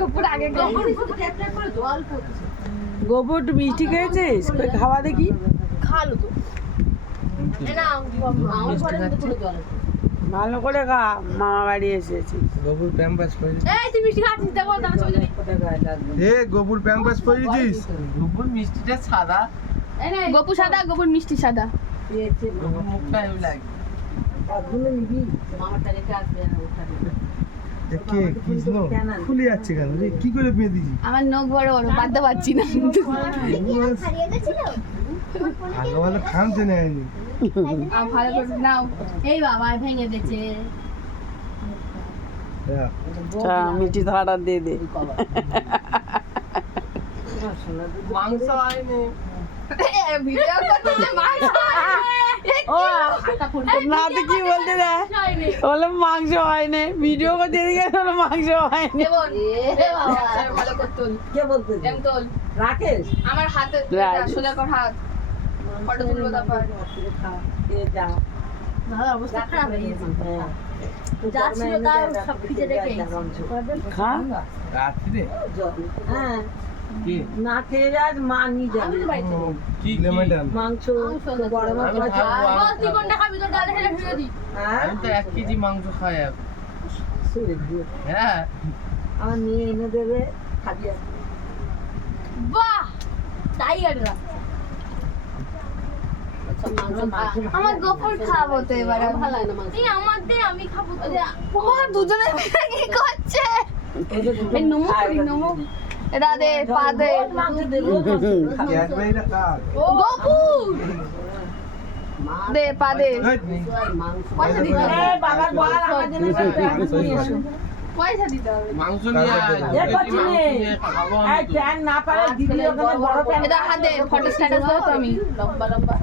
গোপুর আগে গোবর একটু মিষ্টি খেয়েছিস কই খাওয়া দেখি খালো তো ভালো করে খা মামা বাড়ি এসেছি গোবর প্যাম্পাস পরে এই তুই মিষ্টি খাচ্ছিস দেখো দাঁড়া ছবি তুলি এ গোবর প্যাম্পাস পরেছিস গোবর মিষ্টিটা সাদা গোপু সাদা গোপুর মিষ্টি সাদা গোবর মুখটা এমন লাগে কে কৃষ্ণ খুলে যাচ্ছে কেন রে কি করে পেয়ে দিছি আমার নখ বড় বড় বাঁধতে পারছি না ভালো ভালো খামছে না এনে ভালো করে নাও এই বাবা ভেঙে দিয়েছে চা মিষ্টি থালাটা দিয়ে দে মাংস আইনে ভিডিও করতেছে মাংস ও নাতি কি বলতে রে বলে মাংস হয়নি ভিডিও করতে দিকে বলে মাংস হয়নি ভালো করতো কে বলতে এম তোল রাকেশ আমার হাতে সোজা কর হাত ফটো তুলবো তারপর দাদা অবস্থা খারাপ হয়ে গেছে যা ছিল তার সব ফ্রিজে রেখে খা রাত্রে হ্যাঁ কি না খেয়ে যাস মা নিয়ে যাবে কি ম্যাডাম মাংস গরম বল তুই কোনটা খাবি তোর ডালে ঢেলে ফিরে দি হ্যাঁ আমি তো 1 কেজি মাংস খাই এখন হ্যাঁ আমার নিয়ে এনে দেবে খাবি বাহ টাইগার আমার গোপর খাবো তো এবার ভালো লাগে না মাংস এই আমার দে আমি খাবো তো ও দুজনে মিলে কি করছে এই নমো করি নমো এটা দে পা দে ক্যাডবেরিটা কার গোপু দে পা দে পয়সা দিতে হবে বাবার বল আমার জন্য পয়সা দিতে হবে মাংস নিয়ে আয় খাবো এই প্যান না পারে দিদি ওখানে বড় প্যান এটা হাতে ফটো স্ট্যাটাস দাও তো আমি লম্বা লম্বা